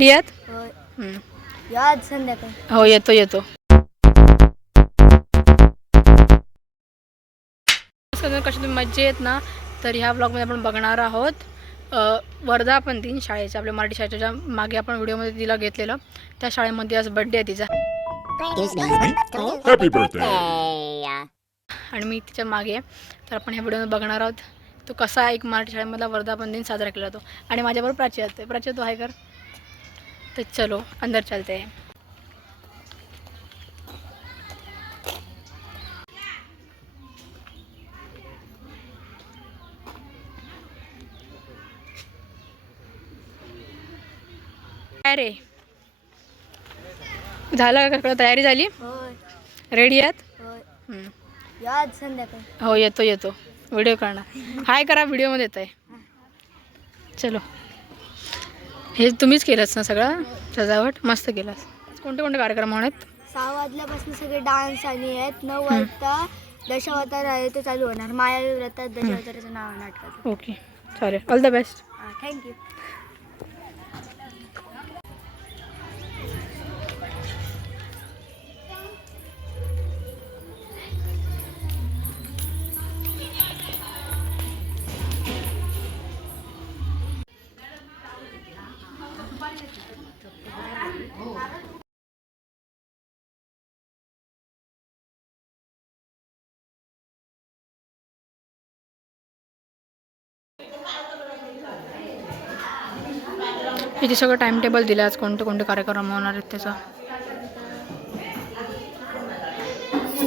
Ready आहात? या संध्याकाळी. हो येतो येतो. कशी तुम्ही मज्जेत ना. तर ह्या ब्लॉगमध्ये आपण बघणार आहोत वर्धापन दिन शाळेचा, आपल्या मराठी शाळेच्या ज्या मागे आपण व्हिडिओमध्ये तिला घेतलेलं त्या शाळेमध्ये आज बर्थडे आहे तिचा. Happy birthday. आणि मी तिच्या मागे आहे. तर आपण ह्या व्हिडिओमध्ये बघणार आहोत तो कसा एक मराठी शाळेमधला वर्धापन दिन साजरा केला जातो. आणि माझ्याबरोबर प्राची असते. प्राची तो आहे कर. तर चलो अंदर चलते हैं. काय रे झालं का? सगळं तयारी झाली? रेडी आहात? या संध्याकाळी. हो येतो येतो. व्हिडिओ करणार. हाय करा, व्हिडिओमध्ये येत आहे. चलो. हे तुम्हीच केलंच ना सगळं सजावट? मस्त केलंस. कोणते कोणते कार्यक्रम होणार? 6 वाजल्यापासून सगळे डान्स आणि आहेत. 9 वाजता दशावतार आहे तो चालू होणार. मायावी व्रतात दशावताराचं नाव नाटकाचं. ओके चालेल. All the best. थँक्यू. इथे सगळं टाइम टेबल दिलं आज कोणते कोणते कार्यक्रम होणार आहेत त्याचा.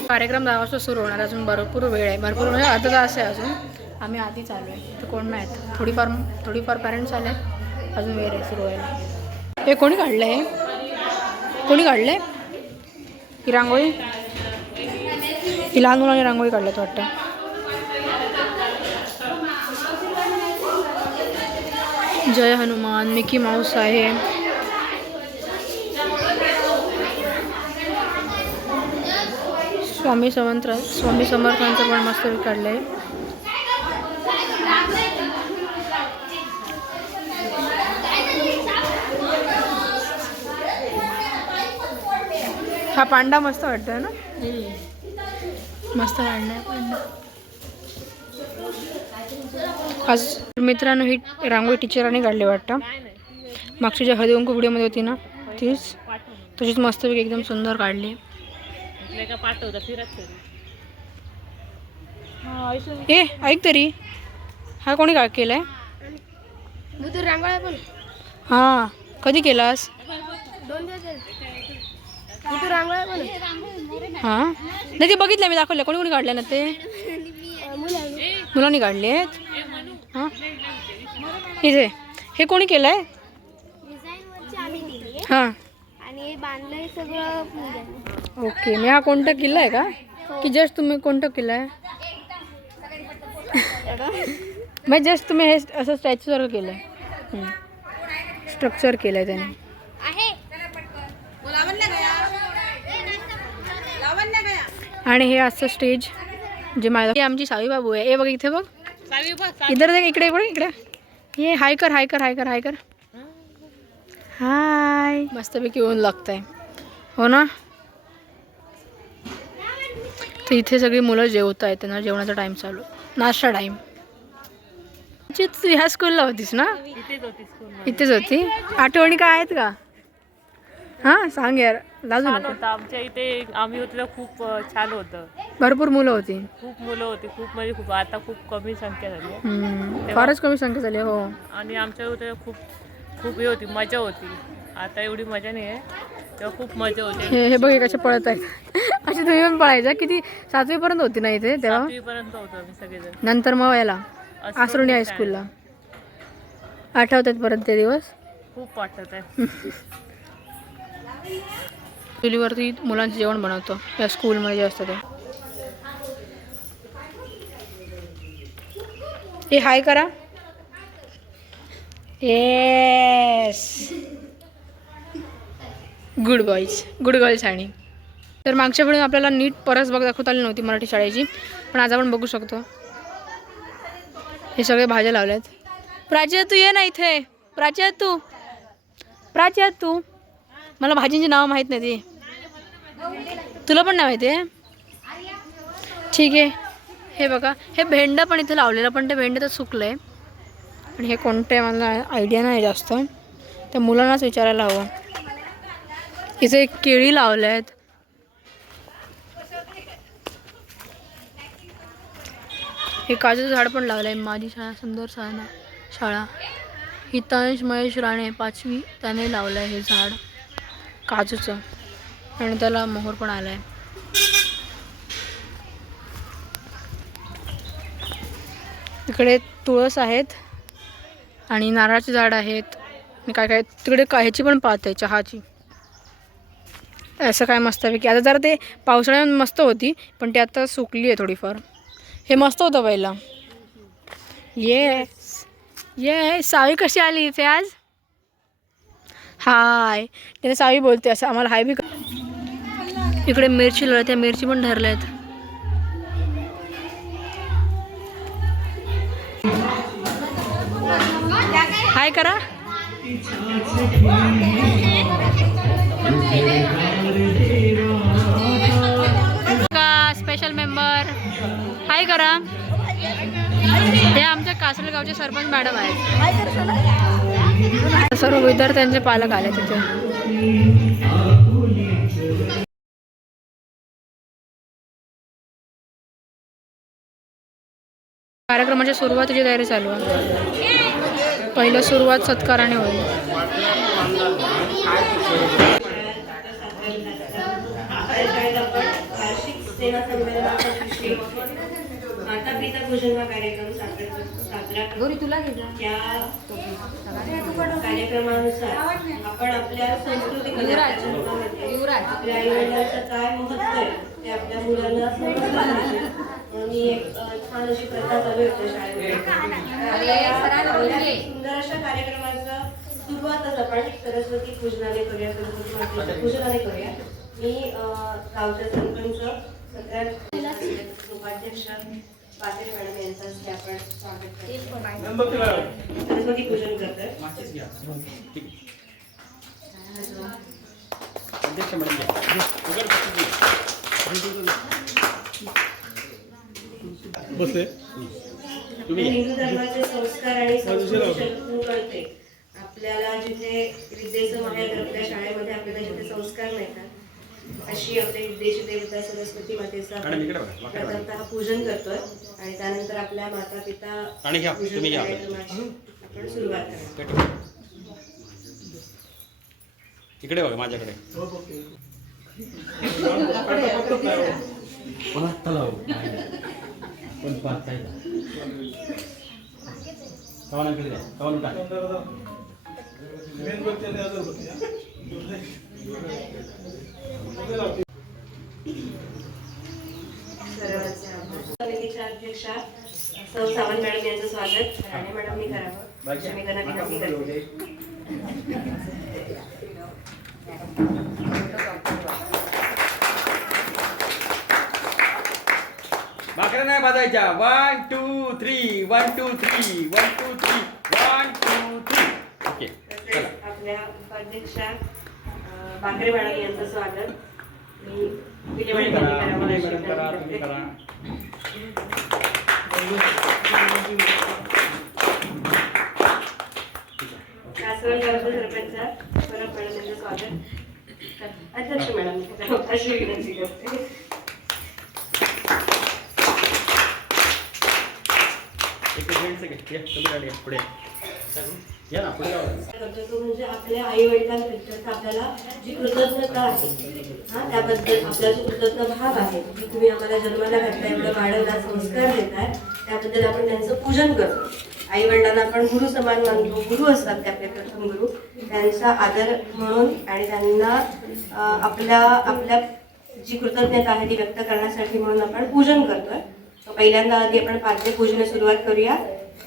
कार्यक्रम 10 वाजता सुरू होणार. अजून भरपूर वेळ आहे. भरपूर म्हणजे अर्धा तास आहे अजून. आम्ही आधी चालू आहे. तर कोण नाही आहेत. थोडीफार पॅरेंट्स आले आहेत. अजून वेळ आहे सुरू व्हायला. हे कोणी काढलं आहे? कोणी काढलं आहे ही रांगोळी? ही लहान मुलांनी रांगोळी काढल्यात वाटतं. जय हनुमान, मिकी माऊस आहे. स्वामी समर्थांचं पण मस्त काढलं आहे. हा पांडा मस्त वाटतोय ना. मस्त काढलाय पांडा. आज मित्रांनो ही रांगोळी टीचरांनी काढली वाटतं. मागची ज्या हळदी कुंकू व्हिडिओमध्ये होती ना तीच तशीच मस्तपैकी एकदम सुंदर काढली. ए ऐक तरी हा कोणी का केलाय? रांगोळ्या पण हां कधी केलास? 2 दिवस झाले. रांगोळ्या पण हां नाही ते बघितलं मी, दाखवलं. कोणी कोणी काढलं ना ते? मुलांनी काढले आहेत. हां इथे हे कोणी केलं आहे? हां आणि बांधलंय सगळं. ओके. मी हा कोणता किल्ला आहे का की जस्ट तुम्ही कोणतं किल्ला आहे? मग जस्ट तुम्ही हे असं स्टॅच्यूसारखं केलं आहे. स्ट्रक्चर केलं आहे त्याने. आणि हे असं स्टेज जे माझ्या आमची सावी बाबू आहे. हे बघ इथे बघ. इधर इकडे इकडे इकडे. हे हाय कर हाय कर हाय कर हाय कर. हाय. मस्तपैकी ऊन लागत आहे हो ना. तर इथे सगळी मुलं जेवत आहेत. त्यांना जेवणाचा टाईम चालू, नाश्ता टाईम. तू ह्या स्कूलला होतीस ना? इथेच होती. आठवणी काय आहेत का? हां सांग यार. लाजू नको. आमच्या इथे आम्ही होतो खूप छान होतं. भरपूर मुलं होती. खूप मुलं होती. खूप म्हणजे खूप. आता खूप कमी संख्या झाली. फारच कमी संख्या झाली हो. आणि आमच्या होते खूप खूप हे होती, मजा होती. आता एवढी मजा नाही आहे. तेव्हा खूप मजा होती. हे बघ कसे पळत आहेत. अशी तुम्ही पण पळायचा. किती 7वी पर्यंत होती ना इथे तेव्हा? 7वी पर्यंत होतो आम्ही सगळेजण. नंतर मग याला आसरोनी हायस्कूलला. आठवतात परत ते दिवस? खूप वाटत आहे. चुलीवरती मुलांचं जेवण बनवतो या स्कूलमध्ये जे असतं ते. हे हाय करा. Yes good boys, good girls. आणि तर मागच्या वेळी आपल्याला नीट परस बघ दाखवता आली नव्हती मराठी शाळेची, पण आज आपण बघू शकतो. हे सगळे भाज्या लावल्यात. प्राची तू ये ना इथे. प्राची तू प्राची तू मला भाजींची नावं माहीत नाही ती तुला पण नाही माहिती आहे ठीक आहे. हे बघा हे भेंड पण इथे लावलेलं पण ते भेंड तर सुकलं आहे आणि हे कोणते मला आयडिया नाही जास्त त्या मुलांनाच विचारायला हवं. इथे केळी लावल्या आहेत. हे काजूचं झाड पण लावलं आहे. माझी शाळा सुंदर शाळा हितांश महेश राणे 5वी त्याने लावलं आहे हे झाड काजूचं आणि त्याला मोहर पण आला आहे. इकडे तुळस आहेत आणि नारळाची झाड आहेत आणि काय काय तिकडे ह्याची पण पात आहे चहाची. असं काय मस्तपैकी आता जरा ते पावसाळ्यात मस्त होती पण ती आता सुकली आहे थोडीफार. हे मस्त होतं पहिला. ये सावी कशी आली इथे आज. हाय तिने सावी बोलते असं आम्हाला हाय बी. इकडे मिरची लावल्या त्या मिरची पण धरल्या आहेत. हाय करा. स्पेशल मेंबर हाय करा. हे आमच्या कासलगावचे सरपंच मॅडम आहेत. सर्व विद्यार्थ्यांचे पालक आले तिथे. कार्यक्रमाच्या सुरुवातीची तयारी चालू आहे. पहिलं सुरुवात सत्काराने होईल. माता पिता पूजन हा कार्यक्रम साजरा कार्यक्रमानुसार आपण आपल्या सांस्कृतिक आपल्या आईवडिलांचं काय महत्व आहे ते आपल्या मुलांना समजलं पाहिजे. मी एक छान अशी प्रथा चालू होते शाळेमध्ये. सुंदर अशा कार्यक्रमाचा सुरुवातच आपण सरस्वती पूजनाने करूया. सरस्वती मातेच्या पूजनाने करूया. मी गावच्या सरपंच उपाध्यक्ष पाटील मॅडम यांचं हस्ते आपण स्वागत करतो. सरस्वती पूजन करतोय. हिंदू धर्माचे संस्कार आणि संस्कृती कळते. आपल्याला जिथे विद्येचं माहेर आपल्या शाळेमध्ये आपल्याला जिथे संस्कार मिळतात अशी आपल्या विद्येची देवता सरस्वती मातेचं प्रथमतः पूजन करतोय आणि त्यानंतर आपल्या माता पिता पूजन कार्यक्रमाची आपण सुरुवात करतो. इकडे बघा माझ्याकडे समितीच्या अध्यक्षा सौ सावंत मॅडम यांचं स्वागत राणे मॅडमनी करावं. समीकरण विनंती करते. भाकऱ्या नाही बाजायच्या. 1 2 3 1 2 3 1 2 3 1 2 3 ओके. आपल्या उपाध्यक्षा बाकरे मॅडम यांचं स्वागत. मी विजय मॅडम करा तुम्ही करा. कासवड गावचे सरपंच परब मॅडम यांचं स्वागत. अध्यक्ष मॅडम अशी विनंती करते. पुढे या ना पुढे करतो म्हणजे आपल्या आई वडिलांपेक्षा आपल्याला जी कृतज्ञता आहे त्याबद्दल आपला जो कृतज्ञ भाव आहे की तुम्ही आम्हाला जन्माला घातला एवढं वाढवला संस्कार देताय त्याबद्दल आपण त्यांचं पूजन करतो. आई वडिलांना आपण गुरु समान मानतो. गुरु असतात ते आपले प्रथम गुरु. त्यांचा आदर म्हणून आणि त्यांना आपल्या जी कृतज्ञता आहे ती व्यक्त करण्यासाठी म्हणून आपण पूजन करतोय. पहिल्यांदा आधी आपण पाद्य पूजन सुरुवात करूया.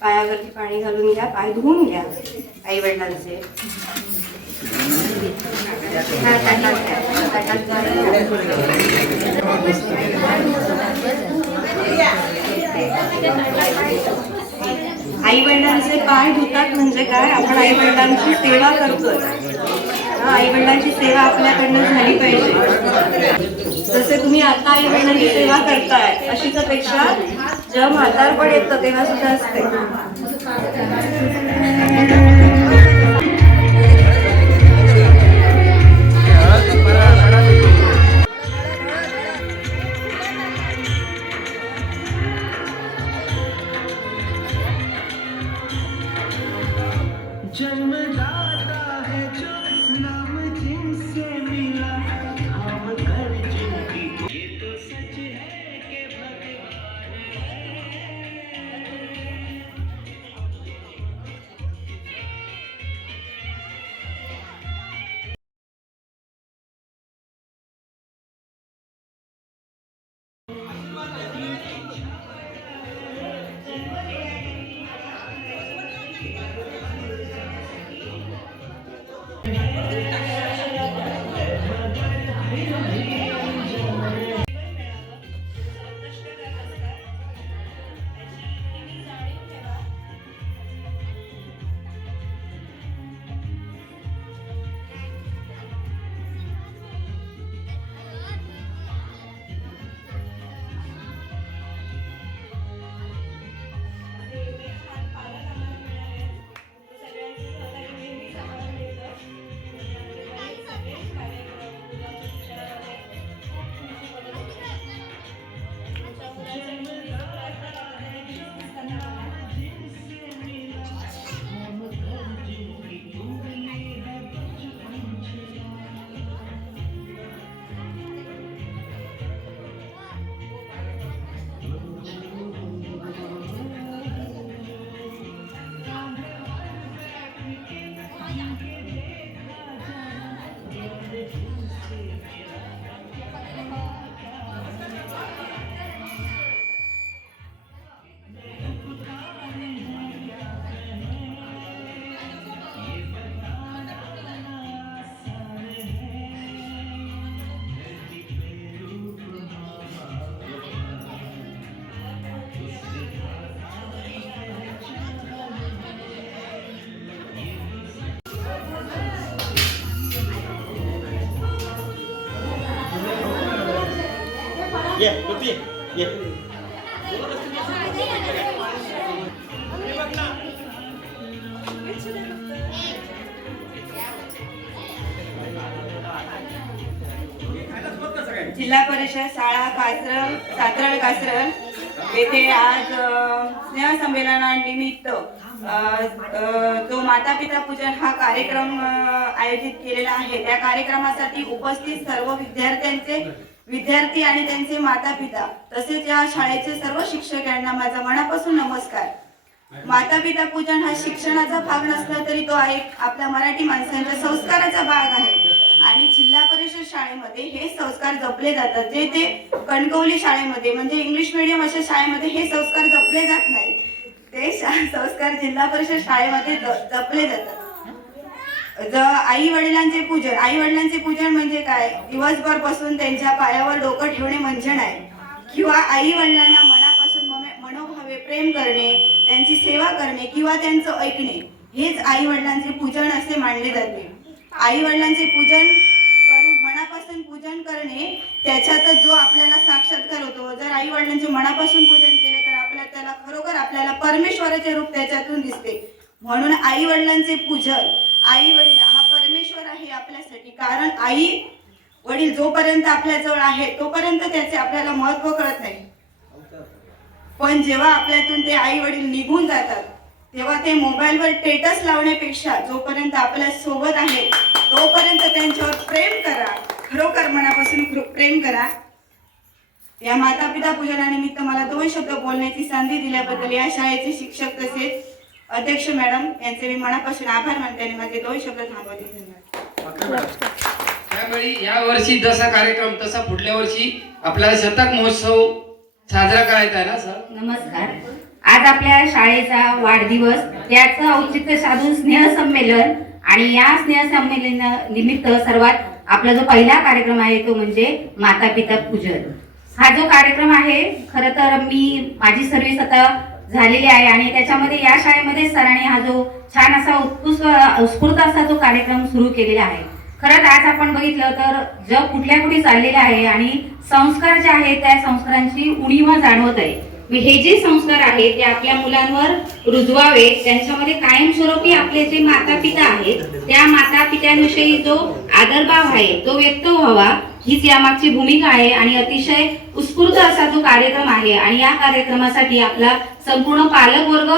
पायावरती पाणी घालून घ्या. पाय धुवून घ्या आई वडिलांचे. आई वडिलांचे पाय धुतात म्हणजे काय आपण आई वडिलांची सेवा करतोय. वडिलांची सेवा आपल्याकडनं झाली पाहिजे. जसे तुम्ही आता आई वडिलांची सेवा करताय अशीच अपेक्षा जेव्हा म्हातारपण येतं तेव्हा सुद्धा असते. ये कृती ये. जिल्हा परिषद शाळा कासरम सातरळ कासरम येथे आज स्नेहसंमेलनानिमित्त जो माता पिता पूजन हा कार्यक्रम आयोजित केलेला आहे. त्या कार्यक्रमासाठी उपस्थित सर्व विद्यार्थी आणि त्यांचे माता पिता तसेच या शाळेचे सर्व शिक्षक यांना माझा मनापासून नमस्कार. माता पिता पूजन हा शिक्षणाचा भाग नसला तरी तो एक आपल्या मराठी माणसांच्या संस्काराचा भाग आहे आणि जिल्हा परिषद शाळेमध्ये हे संस्कार जपले जातात. जे ते कणकवली शाळेमध्ये म्हणजे इंग्लिश मीडियम अशा शाळेमध्ये हे संस्कार जपले जात नाहीत. ते संस्कार जिल्हा परिषद शाळेमध्ये जपले जातात. आई वडिलांचे पूजन म्हणजे काय? दिवसभर बसून त्यांच्या पायावर डोकं ठेवणे म्हणजे नाही, किंवा आई वडिलांना मनापासून मनोभावे प्रेम करणे, त्यांची सेवा करणे किंवा त्यांचं ऐकणे हेच आई वडिलांचे पूजन असे मानले जाते. आई वडिलांचे पूजन करून मनापासून पूजन करणे त्याच्यातच जो आपल्याला साक्षात्कार होतो. जर आई वडिलांचे मनापासून पूजन केले तर त्याला खरोखर परमेश्वराचे रूप त्याच्यातून दिसते. म्हणून आई वडिलांचे पूजन, आई वडील हा परमेश्वर आहे आपल्यासाठी. कारण आई वडील जोपर्यंत आपल्या जवळ आहे तोपर्यंत त्याचे आपल्याला महत्व कळत नाही, पण जेव्हा आपल्यातून ते आई वडील निघून जातात तेव्हा ते मोबाईलवर स्टेटस लावण्यापेक्षा जोपर्यंत आपल्या सोबत आहे तोपर्यंत त्यांच्यावर प्रेम करा, खरोखर मनापासून प्रेम करा. या माता पिता पूजनानिमित्त मला 2 शब्द बोलण्याची संधी दिल्याबद्दल या शाळेचे शिक्षक तसेच अध्यक्ष मॅडम यांचे मी मनापासून आभार मानते आणि माझे 2 शब्द थांबवते. धन्यवाद. त्यावेळी या वर्षी जसा कार्यक्रम तसा पुढल्या वर्षी आपल्याला शतक महोत्सव साजरा करायचा आहे ना सर? नमस्कार. आज आपल्या शाळेचा वाढदिवस, त्याचं औचित्य साधून स्नेहसंमेलन आणि या स्नेहसंमेलनानिमित्त सर्वात आपला जो पहिला कार्यक्रम आहे तो म्हणजे माता पिता पूजन. हा जो कार्यक्रम आहे खरं तर माझी सर्व्हिस आता झालेली आहे आणि त्याच्यामध्ये या शाळेमध्ये सरांनी हा जो छान असा उत्स्फूर्त असा जो कार्यक्रम सुरू केलेला आहे खरंच आज आपण बघितलं तर जग कुठल्या कुठे चाललेलं आहे आणि संस्कार जे आहेत त्या संस्कारांची उणीवा जाणवत आहे. हे जे संस्कार आहेत ते आपल्या मुलांवर रुजवावे, त्यांच्यामध्ये कायमस्वरूपी आपले जे माता पिता आहेत त्या माता पित्यांविषयी जो आदरभाव आहे तो व्यक्त व्हावा, हीच यामागची भूमिका आहे. आणि अतिशय उत्स्फूर्त असा जो कार्यक्रम आहे आणि या कार्यक्रमासाठी आपला संपूर्ण पालक वर्ग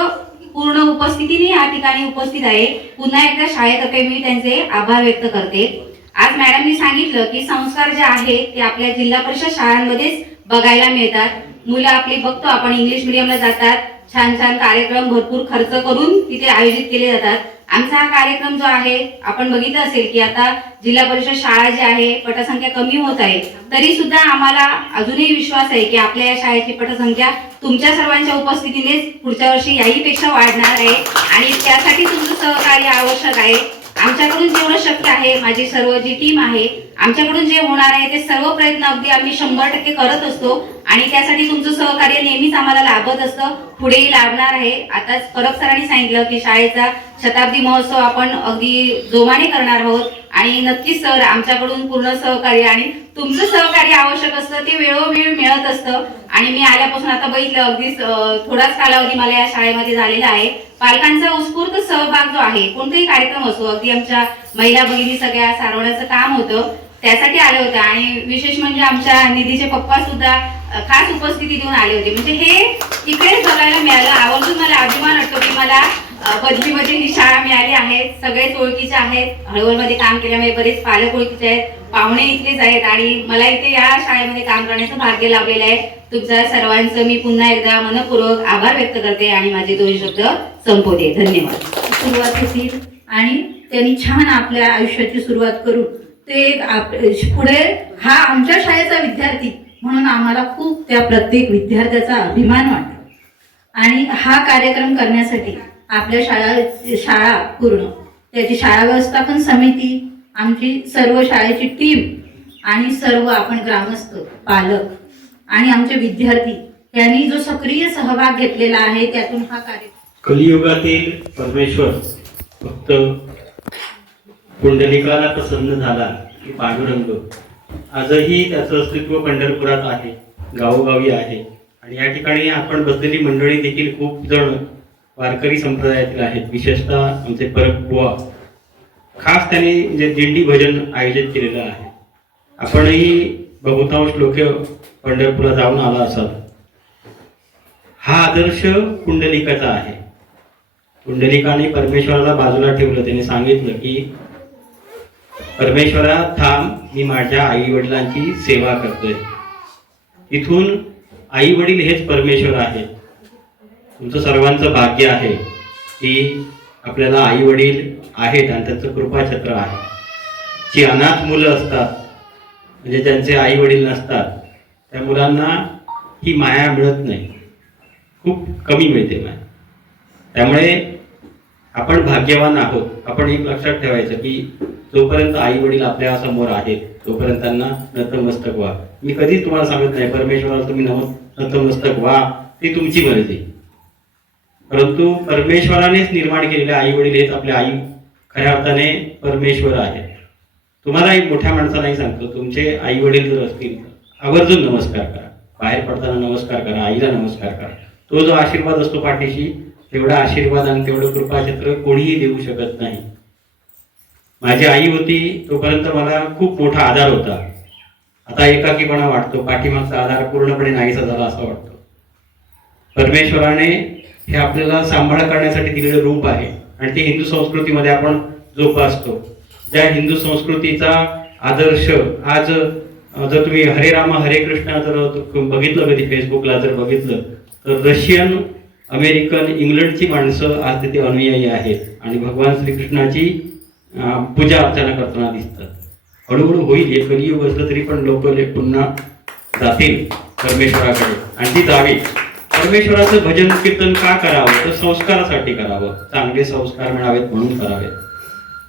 पूर्ण उपस्थितीने या ठिकाणी उपस्थित आहे. पुन्हा एकदा शाळेतर्फे मी त्यांचे आभार व्यक्त करते. आज मॅडमनी सांगितलं की संस्कार जे आहेत ते आपल्या जिल्हा परिषद शाळांमध्येच बघायला मिळतात. मुलं आपली बघतो आपण इंग्लिश मिडियमला जातात, छान छान कार्यक्रम भरपूर खर्च करून तिथे आयोजित केले जातात. आमचा हा कार्यक्रम जो आहे आपण बघितलं असेल की आता जिल्हा परिषद शाळा जी आहे पटसंख्या कमी होत आहे, तरी सुद्धा आम्हाला अजूनही विश्वास आहे की आपल्या या शाळेची पटसंख्या तुमच्या सर्वांच्या उपस्थितीनेच पुढच्या वर्षी याहीपेक्षा वाढणार आहे आणि त्यासाठी तुमचं सहकार्य आवश्यक आहे. आमच्याकडून जेवढं शक्य आहे, माझी सर्व जी टीम आहे, आमच्याकडून जे होणार आहे ते सर्व प्रयत्न अगदी आम्ही 100% करत असतो आणि त्यासाठी तुमचं सहकार्य नेहमीच आम्हाला लाभत असतं, पुढेही लाभणार आहे. आताच परब सरांनी सांगितलं की शाळेचा शताब्दी महोत्सव आपण अगदी जोमाने करणार आहोत आणि नक्कीच सर आमच्याकडून पूर्ण सहकार्य आणि तुमचं सहकार्य आवश्यक असतं, ते वेळोवेळी मिळत असतं. आणि मी आल्यापासून आता बघितलं अगदी थोडाच कालावधी मला या शाळेमध्ये झालेला आहे. पालकांचा उत्स्फूर्त सहभाग जो आहे, कोणताही कार्यक्रम असो, अगदी आमच्या महिला भगिनी सगळ्या सारवण्याचं काम होतं त्यासाठी आले होते. आणि विशेष म्हणजे आमच्या निधीचे पप्पा सुद्धा खास उपस्थिती देऊन आले होते. म्हणजे हे इकडेच बघायला मिळालं. आवर्जून मला अभिमान वाटतो की मला बदलीमध्ये ही शाळा मिळाली आहे. सगळेच ओळखीचे आहेत, हळवलमध्ये काम केल्यामुळे बरेच पालक ओळखीचे आहेत, पाहुणे इथलेच आहेत आणि मला इथे या शाळेमध्ये काम करण्याचं भाग्य लाभलेलं आहे. तुमच्या सर्वांचं मी पुन्हा एकदा मनपूर्वक आभार व्यक्त करते आणि माझे 2 शब्द संपवते. धन्यवाद. सुरुवात होतील आणि त्यांनी छान आपल्या आयुष्याची सुरुवात करून ते पुढे हा आमच्या शाळेचा विद्यार्थी म्हणून आम्हाला खूप त्या प्रत्येक विद्यार्थ्याचा अभिमान वाटतो. आणि हा कार्यक्रम करण्यासाठी आपल्या शाळा पूर्ण त्याची शाळा व्यवस्थापन समिती, आमची सर्व शाळेची टीम आणि सर्व आपण ग्रामस्थ, पालक आणि आमचे विद्यार्थी यांनी जो सक्रिय सहभाग घेतलेला आहे त्यातून हा कार्यक्रम. कलियुगातील परमेश्वर फक्त पुंडलिकाला प्रसन्न झाला की पांडुरंग आजही त्याचं अस्तित्व पंढरपुरात आहे, गावोगावी आहे. आणि या ठिकाणी आपण बसलेली मंडळी देखील खूप जण वारकरी संप्रदायातील आहेत. विशेषतः आमचे परब बुवा खास त्यांनी म्हणजे दिंडी भजन आयोजित केलेलं आहे. आपणही बहुतांश लोक पंढरपूरला जाऊन आला असाल. हा आदर्श पुंडलिकाचा आहे. पुंडलिकाने परमेश्वराला बाजूला ठेवलं. त्याने सांगितलं की परमेश्वरा थांब, मी माझ्या आई वडिलांची सेवा करतोय. इथून आई वडील हेच परमेश्वर आहे. तुमचं सर्वांचं भाग्य आहे की आपल्याला आई वडील आहेत आणि त्यांचं कृपाछत्र आहे. जी अनाथ मुलं असतात म्हणजे ज्यांचे आई वडील नसतात त्या मुलांना ही माया मिळत नाही, खूप कमी मिळते माया. त्यामुळे आपण भाग्यवान आहोत. आपण एक लक्षात ठेवायचं की जोपर्यंत आई वडील आपल्या समोर आहेत तोपर्यंत त्यांना नतमस्तक व्हा. मी कधीच तुम्हाला सांगत नाही परमेश्वराला तुम्ही नतमस्तक व्हा, ती तुमची मर्जी. परंतु परमेश्वरानेच निर्माण केलेले आई वडील हेच आपले आई खऱ्या अर्थाने परमेश्वर आहेत. तुम्हाला एक मोठ्या माणसालाही सांगतो, तुमचे आई वडील जर असतील आवर्जून नमस्कार करा. बाहेर पडताना नमस्कार करा, आईला नमस्कार करा. तो जो आशीर्वाद असतो पाठीशी, तेवढा आशीर्वाद आणि तेवढं कृपाछत्र कोणीही देऊ शकत नाही. माझी आई होती तोपर्यंत मला खूप मोठा आधार होता. आता एकाकीपणा वाटतो, पाठीमागचा आधार पूर्णपणे नाहीसा झाला असं वाटतं. परमेश्वराने हे आपल्याला सांभाळ करण्यासाठी दिलेलं रूप आहे आणि ते हिंदू संस्कृतीमध्ये आपण जोपासतो. ज्या हिंदू संस्कृतीचा आदर्श आज जर तुम्ही हरे राम हरे कृष्ण जर बघितलं, कधी फेसबुकला जर बघितलं तर रशियन, अमेरिकन, इंग्लंडची माणसं आज तिथे अनुयायी आहेत आणि भगवान श्रीकृष्णाची पूजा अर्चना करताना दिसतात. हळूहळू होईल. हे कलियुग असलं तरी पण लोक पुन्हा जातील परमेश्वराकडे आणि ती जावी. परमेश्वराचं भजन कीर्तन का करावं तर संस्कारासाठी करावं, चांगले संस्कार मिळावेत म्हणून करावेत.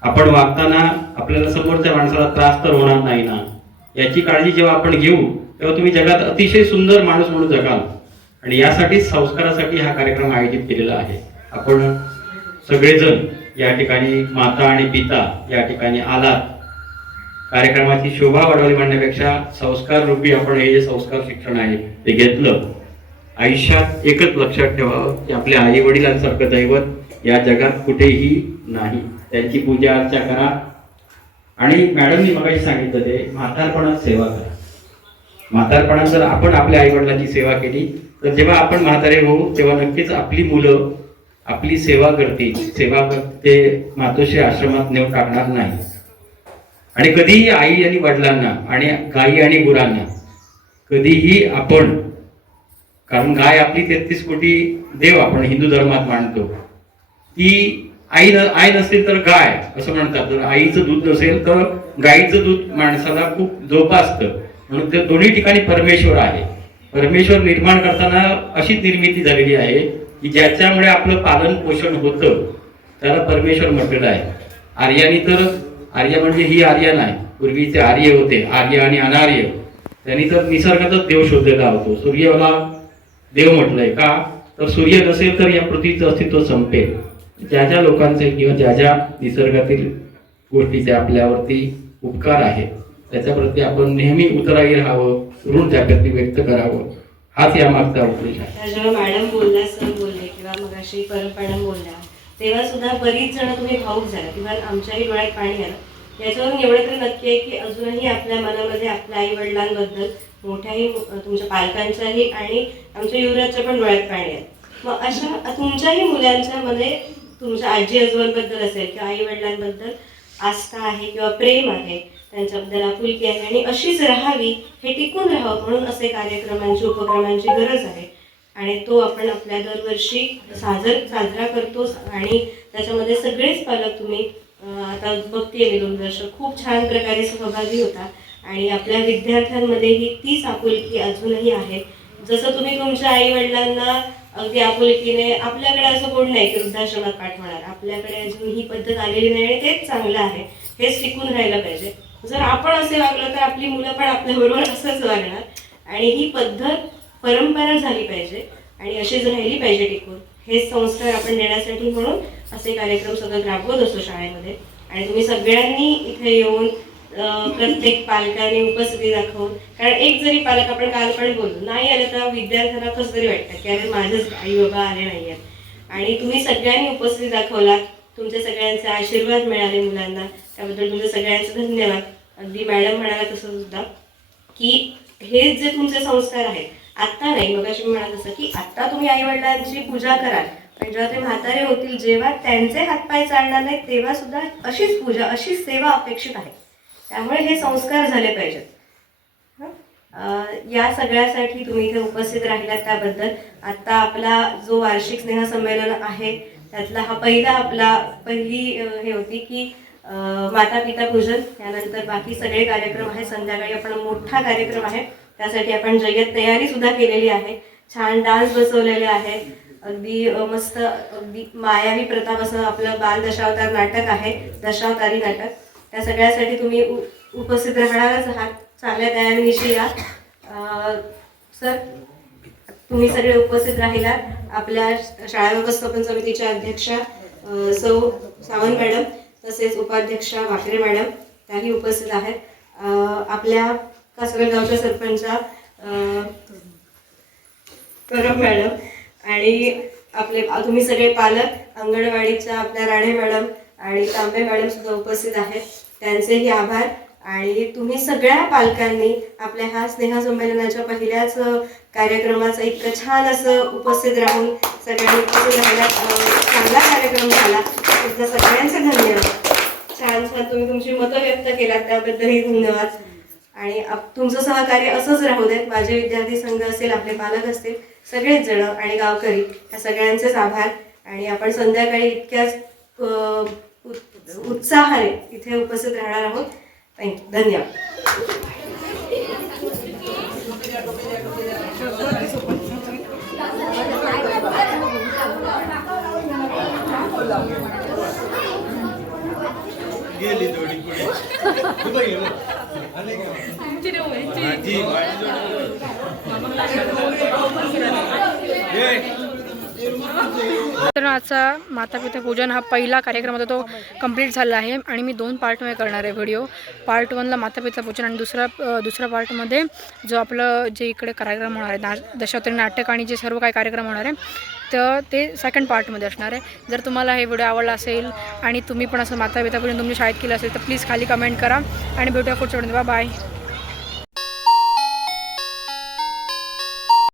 आपण वागताना आपल्याला समोरच्या माणसाला त्रास तर होणार नाही ना, याची काळजी जेव्हा आपण घेऊ तेव्हा तुम्ही जगात अतिशय सुंदर माणूस म्हणून जगाल. आणि यासाठी संस्कारासाठी हा कार्यक्रम आयोजित केलेला आहे. आपण सगळेजण या ठिकाणी माता आणि पिता या ठिकाणी आलात कार्यक्रमाची शोभा वाढवली म्हणण्यापेक्षा संस्कार रूपी आपण हे जे संस्कार शिक्षण आहे ते घेतलं. आयुष्यात एकच लक्षात ठेवावं की आपल्या आई वडिलांसारखं दैवत या जगात कुठेही नाही. त्यांची पूजा अर्चा करा. आणि मॅडमनी मगाशी सांगितलं ते म्हातारपणात सेवा करा. म्हातारपणात जर आपण आपल्या आई वडिलांची सेवा केली तर जेव्हा आपण म्हातारे होऊ तेव्हा नक्कीच आपली मुलं आपली सेवा करतील. सेवा ते मातोश्री आश्रमात नेऊन टाकणार नाही. आणि कधीही आई आणि वडिलांना आणि गाई आणि गुरांना कधीही आपण, कारण गाय आपली 33 कोटी देव आपण हिंदू धर्मात मानतो, ती आई नसेल तर गाय असं म्हणतात. जर आईचं दूध नसेल तर गाईचं दूध माणसाला खूप जोपासतं. म्हणून ते दोन्ही ठिकाणी परमेश्वर आहे. परमेश्वर निर्माण करताना अशीच निर्मिती झालेली आहे की ज्याच्यामुळे आपलं पालन पोषण होतं त्याला परमेश्वर म्हटलेलं आहे. आर्यानी तर, आर्य म्हणजे ही आर्य नाही, पूर्वीचे आर्य होते, आर्य आणि अनार्य. त्यांनी तर निसर्गातच देव शोधलेला होतो. सूर्याला देव म्हटलंय का, तर सूर्य नसेल तर या पृथ्वीचं अस्तित्व संपेल. ज्या ज्या लोकांचे किंवा ज्या ज्या निसर्गातील गोष्टीचे आपल्यावरती उपकार आहेत त्याच्याप्रती आपण नेहमी उतराई राहावं, ऋण त्याप्रती व्यक्त करावं, हाच यामागचा उद्देश आहे. जेव्हा मॅडम बोलल्या, सर बोलले किंवा मग अशी मॅडम बोलल्या तेव्हा सुद्धा बरीच जण तुम्ही भाऊक झाला किंवा आमच्याही डोळ्यात पाणी आलं. याच्यावरून एवढं तरी नक्की आहे की अजूनही आपल्या मनामध्ये आपल्या आई वडिलांबद्दल, मोठ्याही तुमच्या पालकांच्याही आणि आमच्या युवराजच्या पण डोळ्यात पाणी आहे. मग अशा तुमच्याही मुलांच्या मध्ये तुमच्या आजी आजोबांबद्दल असेल किंवा आई वडिलांबद्दल आस्था आहे किंवा प्रेम आहे, त्यांच्याबद्दल आपुलकी आहे आणि अशीच राहावी, हे टिकून राहावं म्हणून असे कार्यक्रमांची उपक्रमांची गरज आहे. आणि तो आपण आपल्या दरवर्षी साजरा करतो. आणि त्याच्यामध्ये सगळेच पालक तुम्ही आता बघते मी 2 वर्ष खूप छान प्रकारे सहभागी होता. आणि आपल्या विद्यार्थ्यांमध्येही तीच आपुलकी अजूनही आहे. जसं तुम्ही तुमच्या आई वडिलांना अगदी आपुलकीने, आपल्याकडे असं कोण नाही की वृद्धाश्रमात पाठवणार, आपल्याकडे अजून ही पद्धत आलेली नाही आणि तेच चांगलं आहे, हेच टिकून राहायला पाहिजे. जर आपण असे वागलो तर आपली मुलं पण आपल्याबरोबर असंच वागणार. आणि ही पद्धत परंपरा झाली पाहिजे आणि अशीच राहिली पाहिजे टिकून. हे संस्कार आपण देण्यासाठी म्हणून असे कार्यक्रम सतत राबवत असतो शाळेमध्ये. आणि तुम्ही सगळ्यांनी इथे येऊन प्रत्येक पालकाने उपस्थिती दाखवून, कारण एक जरी पालक, आपण काल पण बोललो, नाही आलं तर विद्यार्थ्यांना कसं तरी वाटतं की अरे माझेच आई बाबा आले नाही आहेत. आणि तुम्ही सगळ्यांनी उपस्थिती दाखवलात, तुमच्या सगळ्यांचे आशीर्वाद मिळाले मुलांना, त्याबद्दल तुमच्या सगळ्यांचे धन्यवाद. अगदी मॅडम म्हणाला तसं सुद्धा की हे जे तुमचे संस्कार आहेत आत्ता नाही, मग अशी म्हणाल तसं की आत्ता तुम्ही आई वडिलांची पूजा कराल, पण जेव्हा ते म्हातारे होतील, जेव्हा त्यांचे हातपाय चालणार नाहीत तेव्हा सुद्धा अशीच पूजा, अशीच सेवा अपेक्षित आहे. त्यामुळे हे संस्कार झाले पाहिजेत. या सगळ्यासाठी तुम्ही इथे उपस्थित राहिलात त्याबद्दल. आत्ता आपला जो वार्षिक स्नेहसंमेलन आहे त्यातला हा पहिली हे होती की माता पिता पूजन. त्यानंतर बाकी सगळे कार्यक्रम आहेत. संध्याकाळी आपण मोठा कार्यक्रम आहे, त्यासाठी आपण जय्यत तयारी सुद्धा केलेली आहे. छान डान्स बसवलेले आहे, अगदी मस्त, अगदी मायावी प्रताप असं आपलं बाल दशावतार नाटक आहे, दशावतारी नाटक. त्या सगळ्यासाठी तुम्ही उपस्थित राहणारच आहात. चांगल्या तयारीनिशी या. सर, तुम्ही सगळे उपस्थित राहिलात. आपल्या शाळा व्यवस्थापन समितीच्या अध्यक्षा सौ सावंत मॅडम, तसेच उपाध्यक्षा वाकरे मॅडम, त्याही उपस्थित आहेत. आपल्या कासरगावच्या सरपंचा परब मॅडम आणि आपले तुम्ही सगळे पालक, अंगणवाडीच्या आपल्या राणे मॅडम आणि तांबे मॅडम सुद्धा उपस्थित आहेत. त्यांचेही आभार. आणि तुम्ही सगळ्या पालकांनी आपल्या ह्या स्नेहसंमेलनाच्या पहिल्याच कार्यक्रमाचं इतकं छान असं उपस्थित राहून सगळ्यांनी उपस्थित राहिला. चांगला कार्यक्रम झाला, तुमच्या सगळ्यांचे धन्यवाद. छान छान तुम्ही तुमची मतं व्यक्त केलात, त्याबद्दलही धन्यवाद. आणि तुमचं सहकार्य असंच राहू देत. माझे विद्यार्थी संघ असेल, आपले पालक असतील, सगळेच जण आणि गावकरी, या सगळ्यांचेच आभार. आणि आपण संध्याकाळी इतक्याच उत्साहाने इथे उपस्थित राहणार आहोत. थँक्यू, धन्यवाद. गेली जोडी पुढे तर आजचा मातापिता पूजन हा पहिला कार्यक्रम होता तो कंप्लीट झाला आहे आणि मी 2 पार्टमध्ये करणार आहे व्हिडिओ. पार्ट 1ला मातापिता पूजन आणि दुसऱ्या पार्टमध्ये जो आपलं जे इकडे कार्यक्रम होणार आहे दशावतारी नाटक आणि जे सर्व काही कार्यक्रम होणार आहे तर ते सेकंड पार्टमध्ये असणार आहे. जर तुम्हाला हे व्हिडिओ आवडला असेल आणि तुम्ही पण असं मातापिता पूजन तुमच्या शाळेत केलं असेल तर प्लीज खाली कमेंट करा आणि भेटूया पुढच्या व्हिडिओमध्ये. बाय.